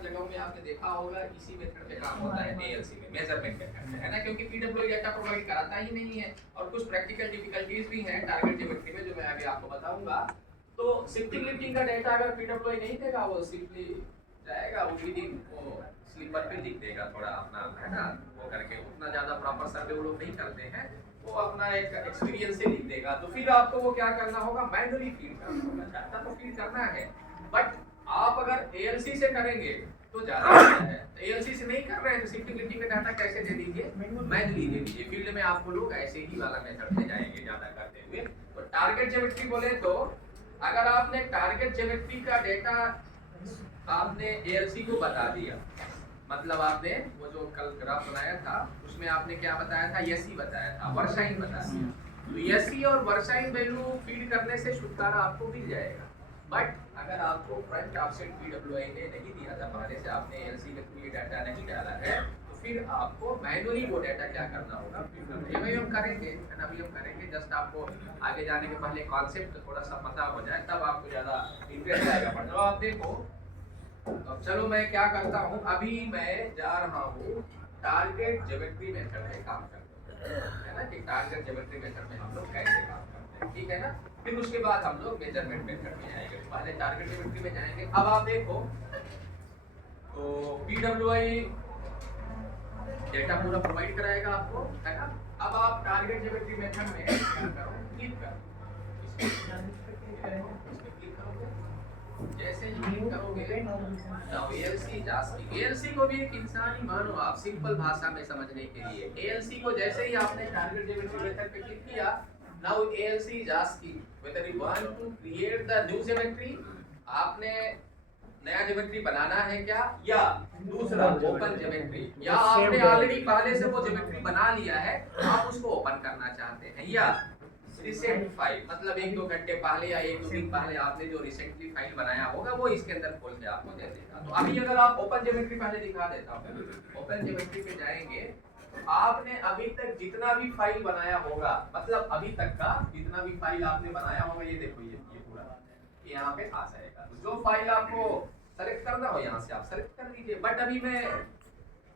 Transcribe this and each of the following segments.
अधिकांश जगहों में आपने देखा होगा इसी मेथड पे काम होता है एएलसी में, मेजरमेंट मेथड है ना, क्योंकि पीडब्ल्यूआई डेटा प्रोवाइड कराता ही नहीं है और कुछ प्रैक्टिकल डिफिकल्टीज भी हैं टारगेट ज्योमेट्री में जो मैं अभी आपको बताऊंगा। तो शिफ्टिंग लिफ्टिंग का डेटा अगर पीडब्ल्यूआई नहीं देगा वो सिंपली जाएगा वो विद इन वो स्लीपर पे लिख देगा थोड़ा अपना है ना वो करके, उतना ज्यादा प्रॉपर सर्वे वो लोग नहीं करते हैं, वो अपना एक एक्सपीरियंस से लिख देगा। तो फिर आपको वो क्या करना होगा, मैन्युअली फीड करना होगा, डाटा तो फीड करना है बट आप अगर एएलसी से करेंगे तो ज्यादा अच्छा है। एएलसी से नहीं कर रहे हैं तो शिफ्टिंग लिफ्टिंग का डाटा कैसे दे दीजिए, मैन्युअली दे दीजिए। फील्ड में आपको लोग ऐसे ही वाला मेथड पे जाएंगे ज्यादा करते हुए। तो टारगेट ज्योमेट्री बोले तो अगर आपने टारगेट ज्योमेट्री का डेटा आपने एएलसी को बता दिया, मतलब आपने वो जो कल ग्राफ बनाया था उसमें आपने क्या बताया था, यसी बताया था, वर्साइन बताया था। तो यसी और वर्साइन वैल्यू फीड करने से छुटकारा आपको मिल जाएगा। बट अगर आपको फ्रंट ऑफसेट पीडब्ल्यूआई ने नहीं दिया था, पहले से आपने एएलसी के थ्रू ये डाटा नहीं डाला है, तो फिर आपको मैन्युअली वो डाटा क्या करना होगा, अभी हम करेंगे है ना, अभी हम करेंगे। जस्ट आपको आगे जाने के पहले कॉन्सेप्ट थोड़ा सा पता हो जाए तब आपको ज्यादा इंटरेस्ट आएगा पढ़ने। तो आप देखो, अब चलो मैं क्या करता हूँ, अभी मैं जा रहा हूँ टारगेट ज्योमेट्री मेथड में काम करते हैं ना, कि टारगेट ज्योमेट्री मेथड में हम लोग कैसे काम करते हैं, ठीक है ना। फिर उसके बाद हम लोग मेजरमेंट मेथड में जाएंगे, पहले टारगेट ज्योमेट्री में जाएंगे। अब आप देखो तो पीडब्ल्यूआई डेटा पूरा प्रोवाइड कराएगा आपको है ना। अब आप टारगेट ज्योमेट्री मेथड में क्या करो, क्लिक करो, इसमें क्लिक करोगे, जैसे ही क्लिक करोगे एएलसी जास्की, एएलसी को भी एक इंसानी मानो आप सिंपल भाषा में समझने के लिए, एएलसी को जैसे ही आपने टारगेट ज्योमेट्री मेथड पे क्लिक किया, now ALC is asking whether you want to create the new geometry, आपने नया ज्योमेट्री बनाना है क्या, या दूसरा ओपन ज्योमेट्री, या आपने ऑलरेडी पहले से वो ज्योमेट्री बना लिया है आप उसको ओपन करना चाहते हैं, या रिसेंट फाइल मतलब 1-2 घंटे पहले या 1-2 दिन पहले आपने जो रिसेंटली फाइल बनाया होगा वो इसके अंदर खोल के आपको दे देगा। तो अभी अगर आप ओपन ज्योमेट्री पहले दिखा देता हूँ, ओपन ज्योमेट्री पे जाएंगे तो आपने अभी तक जितना भी फाइल बनाया होगा, मतलब अभी तक का जितना भी फाइल आपने बनाया होगा, ये देखो ये पूरा यहाँ पे आ जाएगा। तो जो फाइल आपको सेलेक्ट करना हो यहाँ से आप सेलेक्ट कर लीजिए। बट अभी मैं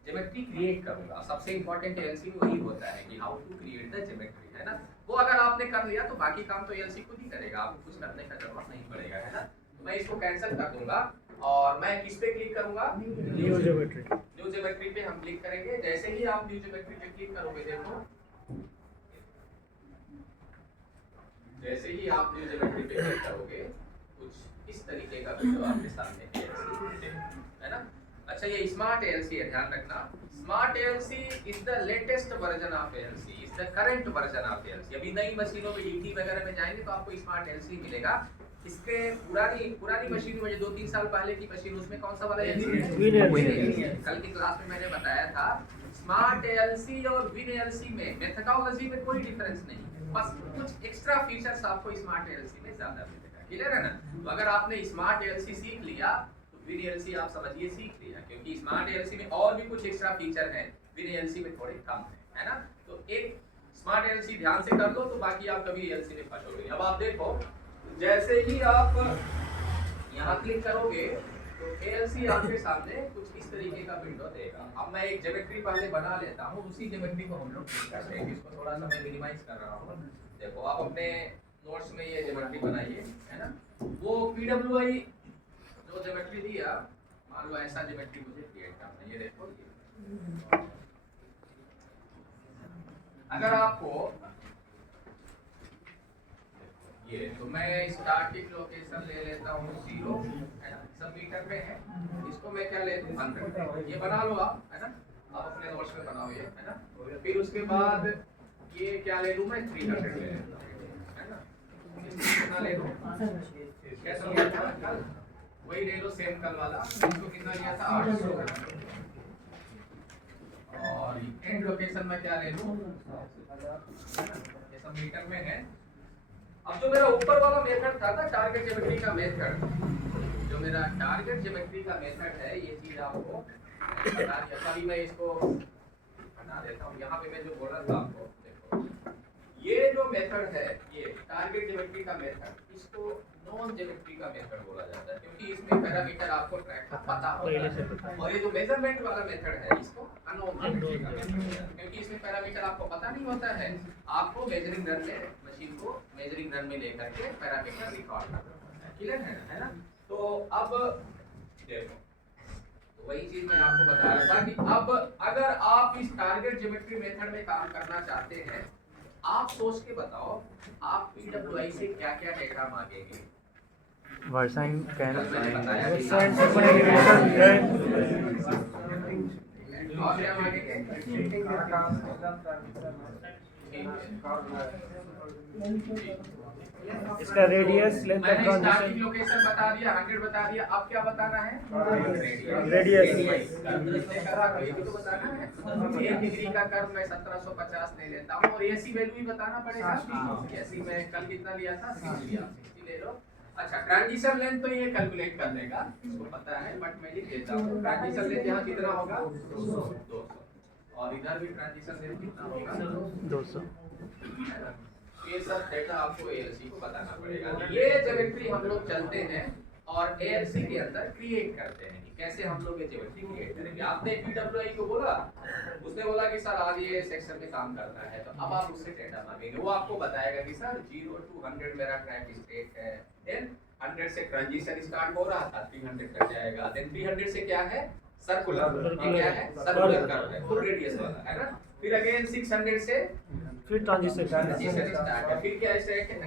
ज्योमेट्री क्रिएट करूंगा, सबसे इंपॉर्टेंट एएलसी में वही होता है कि how to create the geometry है ना। वो अगर आपने कर लिया तो बाकी काम तो एएलसी खुद ही करेगा, आपको कुछ करने का जरूरत नहीं पड़ेगा है ना। तो मैं इसको कैंसिल कर दूंगा और मैं किस पे क्लिक करूंगा, न्यू ज्योमेट्री। न्यू ज्योमेट्री पे हम क्लिक करेंगे। जैसे ही आप न्यू ज्योमेट्री पे क्लिक करोगे, देखो जैसे ही आप न्यू ज्योमेट्री पे क्लिक करोगे कुछ इस तरीके का वीडियो आपके सामने है ना। अच्छा ये स्मार्ट एएलसी है, ध्यान रखना, smart ALC is the latest version of ALC, is the current version of ALC. अभी नई मशीनों में डीटी वगैरह में जाएंगे तो आपको स्मार्ट एएलसी मिलेगा। इसके पुरानी मशीन में 2-3 साल पहले की मशीन, उसमें कौन सा वाला एएलसी है, कल की क्लास में मैंने बताया था। स्मार्ट एएलसी और विन एएलसी में मेथोडोलॉजी में कोई डिफरेंस नहीं, बस कुछ एक्स्ट्रा फीचर्स आपको स्मार्ट एएलसी में ज्यादा मिलेगा, क्लियर है ना। तो अगर आपने स्मार्ट एएलसी सीख लिया तो विन एएलसी आप समझिए सीख लिया, क्योंकि स्मार्ट एएलसी में और भी कुछ एक्स्ट्रा फीचर हैं, विन एएलसी में थोड़े कम है ना। तो एक स्मार्ट एएलसी ध्यान से कर लो तो बाकी आप कभी एएलसी में फंसोगे। अब आप देखो जैसे ही आप यहाँ क्लिक करोगे तो एएलसी आपके सामने कुछ इस तरीके का विंडो देगा। अब मैं एक ज्योमेट्री पहले बना लेता हूँ, उसी ज्योमेट्री को हम लोग क्लिक करते हैं। इसको थोड़ा सा मैं मिनिमाइज कर रहा हूँ। देखो आप अपने नोट्स में ये ज्योमेट्री बनाइए है ना। वो पीडब्ल्यूआई जो ज्योमेट्री दिया, मान लो ऐसा ज्योमेट्री मुझे क्रिएट करना है, ये देखो अगर आपको ये, तो मैं स्टार्टिंग लोकेशन ले लेता हूँ 0 है ना, सब मीटर पे है। इसको मैं क्या ले लूँ 100, ये बना लो आप है ना, आप अपने नोट्स में बनाओ ये है ना। फिर उसके बाद ये क्या ले लूँ मैं 300 ले लेता हूँ है ना, कितना ले लूँ, कैसा लिया था कल वही ले लो सेम कल वाला, इसको कितना लिया था 800। और एंड लोकेशन में क्या ले लूँ, ये सब मीटर में है। अब जो मेरा ऊपर वाला मेथड था ना टारगेट ज्योमेट्री का मेथड, जो मेरा टारगेट ज्योमेट्री का मेथड है, ये चीज आपको बता दिया। अभी मैं इसको बना देता हूँ। यहाँ पे मैं जो बोल रहा था आपको, देखो ये जो मेथड है ये टारगेट ज्योमेट्री का मेथड, इसको नो अननोन ज्योमेट्री का मेथड बोला जाता है, क्योंकि इसमें पैरामीटर आपको ट्रैक का पता होता है। और ये जो मेजरमेंट वाला मेथड है इसको अननोन ज्योमेट्री का मेथड बोला जाता है, क्योंकि इसमें पैरामीटर आपको पता नहीं होता है। आपको मेजरिंग रन में मशीन को मेजरिंग रन में लेकर के पैरामीटर रिकॉर्ड करना होता है। क्लियर है ना? तो अब देखो, तो वही चीज मैं आपको बता रहा था कि अब अगर आप इस टारगेट ज्योमेट्री मेथड में काम करना चाहते हैं, आप सोच के बताओ आप पीडब्ल्यूआई से क्या क्या डेटा मांगेंगे। वर्साइन कैन और क्या मांगेंगे? इसका रेडियस लेंथ ऑफ मैंने स्टार्टिंग ट्रांजिशन लोकेशन बता दिया, 100 बता दिया। अब क्या बताना है? रेडियस ये भी तो बताना है। 1 डिग्री का कर्व मैं 1750 ले लेता हूँ, और एसी वैल्यू भी बताना पड़ेगा। एसी में कल कितना लिया था? 60 लिया, 60 ले लो। अच्छा, ट्रांजिशन लेंथ तो ये कैलकुलेट कर लेगा, इसको पता है, बट मैं लिख देता हूँ। ट्रांजिशन लेंथ यहाँ कितना होगा? 200। और इधर भी ट्रांजिशन लेंथ कितना होगा? 200। ये सब डेटा आपको एएलसी को बताना पड़ेगा। ये ज्योमेट्री हम लोग चलते हैं और एएलसी के अंदर क्रिएट करते हैं कि कैसे हम लोग ये ज्योमेट्री क्रिएट करेंगे। आपने पीडब्ल्यूआई को बोला, उसने बोला कि सर आज ये सेक्शन में काम करना है, तो अब आप उससे डेटा मांगेंगे। वो आपको बताएगा कि सर 0 to 100 मेरा ट्रैक स्टेट है, देन 100 से ट्रांजिशन स्टार्ट हो रहा था, 300 तक जाएगा, देन 300 से क्या है? सर्कुलर। ये क्या है? सर्कुलर कर्व है, फुल रेडियस वाला है ना। फिर अगेन 600 से फिर ट्रांजिशन स्टार्ट है। फिर क्या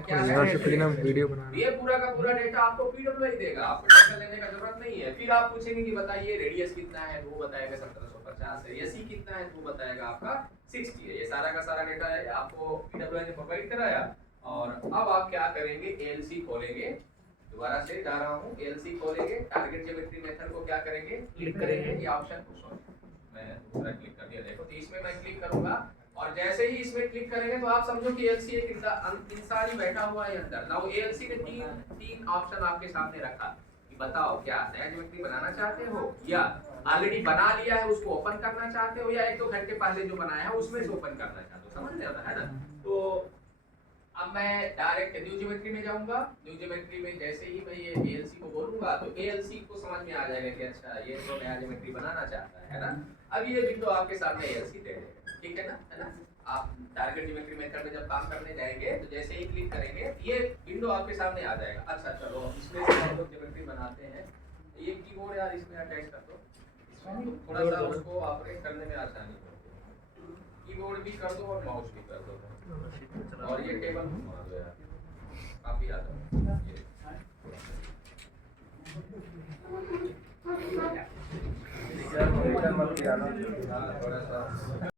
क्या है वीडियो बना ये पूरा का पूरा डेटा आपको पीडब्ल्यूआई देगा, आपको टेंशन लेने का जरूरत नहीं है। फिर आप पूछेंगे कि बताइए रेडियस कितना है, तो वो बताएगा 1750 है। एसी कितना है, तो वो बताएगा आपका 60 है। ये सारा का सारा डेटा है आपको पीडब्ल्यूआई ने प्रोवाइड कराया। और अब आप क्या करेंगे? एएलसी खोलेंगे, दोबारा से जा रहा हूँ, एएलसी खोलेंगे, टारगेट ज्योमेट्री मेथड को क्या करेंगे? क्लिक करेंगे। ये ऑप्शन को मैं दूसरा क्लिक कर दिया। देखो, तो इसमें मैं क्लिक करूंगा, और जैसे ही इसमें क्लिक करेंगे तो आप समझो कि एएलसी एक इंसान ही बैठा हुआ है अंदर। नाउ एएलसी ने तीन ऑप्शन आपके सामने रखा कि बताओ क्या नया ज्योमेट्री बनाना चाहते हो, या ऑलरेडी बना लिया है उसको ओपन करना चाहते हो, या 1-2 घंटे पहले जो बनाया है उसमें से ओपन करना चाहते हो। समझ रहे हो, है ना? तो अब मैं डायरेक्ट न्यू ज्योमेट्री में जाऊंगा। न्यू ज्योमेट्री में जैसे ही मैं ये एएलसी को बोलूंगा तो एएलसी को समझ में आ जाएगा कि अच्छा ये तो नया ज्योमेट्री बनाना चाहता है ना। अब ये विंडो आपके सामने एएलसी दे देगा, ठीक है ना? आप टारगेट ज्योमेट्री मेथड में जब काम करने जाएंगे तो जैसे ही क्लिक करेंगे ये विंडो आपके सामने आ जाएगा। अच्छा, चलो इसमें से हम लोग ज्योमेट्री बनाते हैं। ये कीबोर्ड यार इसमें अटैच कर दो, इसमें थोड़ा सा उसको ऑपरेट करने में आसानी हो। कीबोर्ड भी कर दो और माउस भी कर दो, और ये टेबल घुमा दो यार, काफी ज्यादा। थोड़ा सा